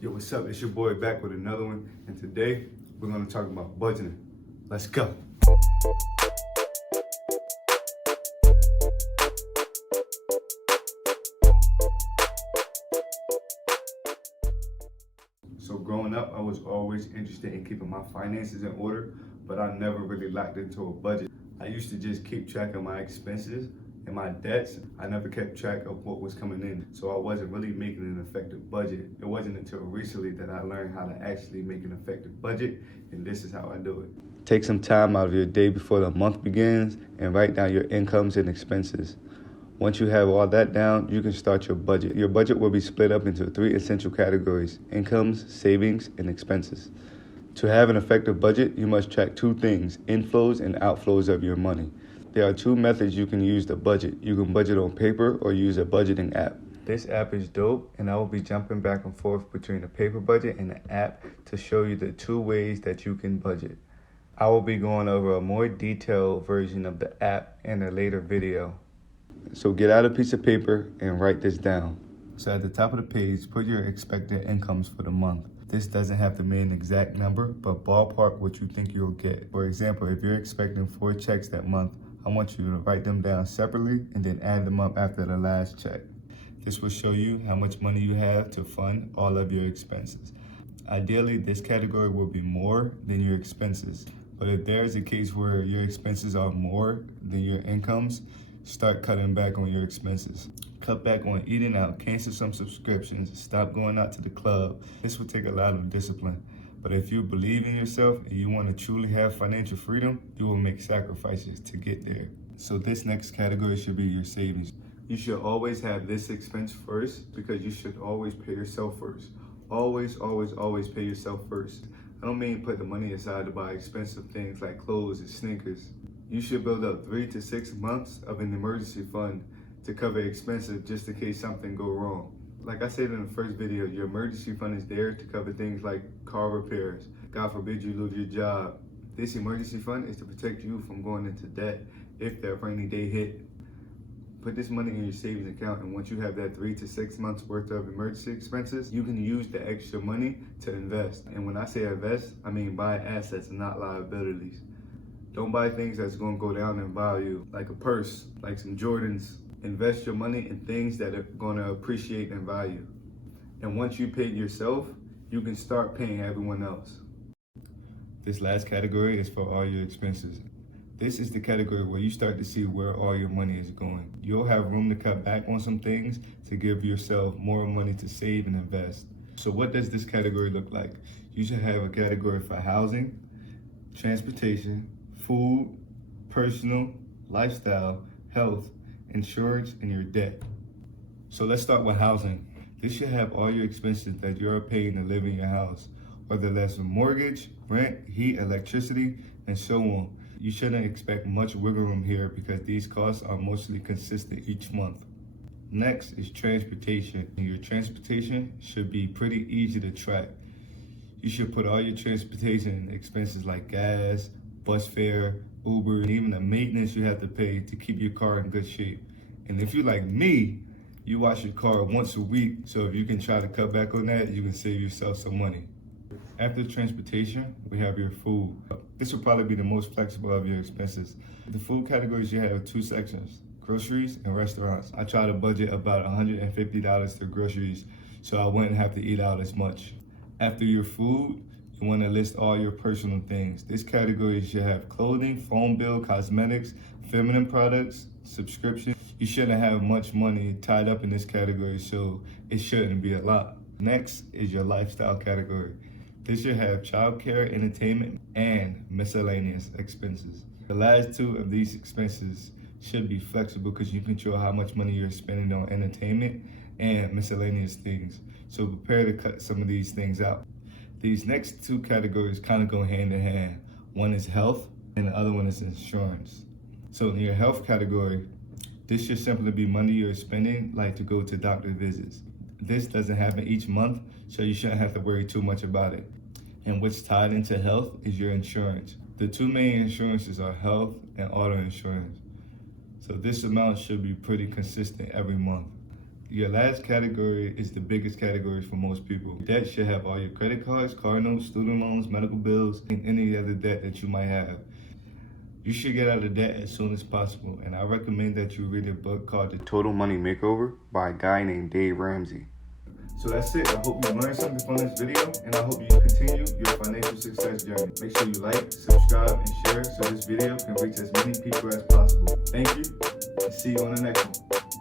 Yo, what's up? It's your boy back with another one, and today we're gonna talk about budgeting. Let's go. So growing up, I was always interested in keeping my finances in order, but I never really locked into a budget. I used to just keep track of my expenses and my debts. I never kept track of what was coming in, so I wasn't really making an effective budget. It wasn't until recently that I learned how to actually make an effective budget, and this is how I do it. Take some time out of your day before the month begins and write down your incomes and expenses. Once you have all that down, you can start your budget. Your budget will be split up into 3 essential categories: incomes, savings, and expenses. To have an effective budget, you must track 2 things: inflows and outflows of your money. There are 2 methods you can use to budget. You can budget on paper or use a budgeting app. This app is dope, and I will be jumping back and forth between the paper budget and the app to show you the 2 ways that you can budget. I will be going over a more detailed version of the app in a later video. So get out a piece of paper and write this down. So at the top of the page, put your expected incomes for the month. This doesn't have to mean an exact number, but ballpark what you think you'll get. For example, if you're expecting 4 checks that month, I want you to write them down separately and then add them up after the last check. This will show you how much money you have to fund all of your expenses. Ideally, this category will be more than your expenses. But if there is a case where your expenses are more than your incomes, start cutting back on your expenses. Cut back on eating out, cancel some subscriptions, stop going out to the club. This will take a lot of discipline. But if you believe in yourself and you want to truly have financial freedom, you will make sacrifices to get there. So this next category should be your savings. You should always have this expense first because you should always pay yourself first. Always, always, always pay yourself first. I don't mean put the money aside to buy expensive things like clothes and sneakers. You should build up 3 to 6 months of an emergency fund to cover expenses just in case something go wrong. Like I said in the first video, your emergency fund is there to cover things like car repairs. God forbid you lose your job. This emergency fund is to protect you from going into debt if that rainy day hit. Put this money in your savings account, and once you have that 3 to 6 months worth of emergency expenses, you can use the extra money to invest. And when I say invest, I mean buy assets and not liabilities. Don't buy things that's gonna go down in value, like a purse, like some Jordans. Invest your money in things that are gonna appreciate in value. And once you pay yourself, you can start paying everyone else. This last category is for all your expenses. This is the category where you start to see where all your money is going. You'll have room to cut back on some things to give yourself more money to save and invest. So what does this category look like? You should have a category for housing, transportation, food, personal, lifestyle, health, insurance, and your debt. So let's start with housing. This should have all your expenses that you're paying to live in your house, whether that's a mortgage, rent, heat, electricity, and so on. You shouldn't expect much wiggle room here because these costs are mostly consistent each month. Next is transportation. Your transportation should be pretty easy to track. You should put all your transportation expenses like gas, bus fare, Uber, and even the maintenance you have to pay to keep your car in good shape. And if you're like me, you wash your car once a week, so if you can try to cut back on that, you can save yourself some money. After transportation, we have your food. This will probably be the most flexible of your expenses. The food categories, you have 2 sections: groceries and restaurants. I try to budget about $150 for groceries, so I wouldn't have to eat out as much. After your food, you want to list all your personal things. This category should have clothing, phone bill, cosmetics, feminine products, subscription. You shouldn't have much money tied up in this category, so it shouldn't be a lot. Next is your lifestyle category. This should have childcare, entertainment, and miscellaneous expenses. The last 2 of these expenses should be flexible because you control how much money you're spending on entertainment and miscellaneous things. So prepare to cut some of these things out. These next 2 categories kind of go hand in hand. One is health and the other one is insurance. So in your health category, this should simply be money you're spending, like to go to doctor visits. This doesn't happen each month, so you shouldn't have to worry too much about it. And what's tied into health is your insurance. The 2 main insurances are health and auto insurance. So this amount should be pretty consistent every month. Your last category is the biggest category for most people. Debt should have all your credit cards, car notes, student loans, medical bills, and any other debt that you might have. You should get out of debt as soon as possible, and I recommend that you read a book called The Total Money Makeover by a guy named Dave Ramsey. So that's it. I hope you learned something from this video, and I hope you continue your financial success journey. Make sure you like, subscribe, and share so this video can reach as many people as possible. Thank you, and see you on the next one.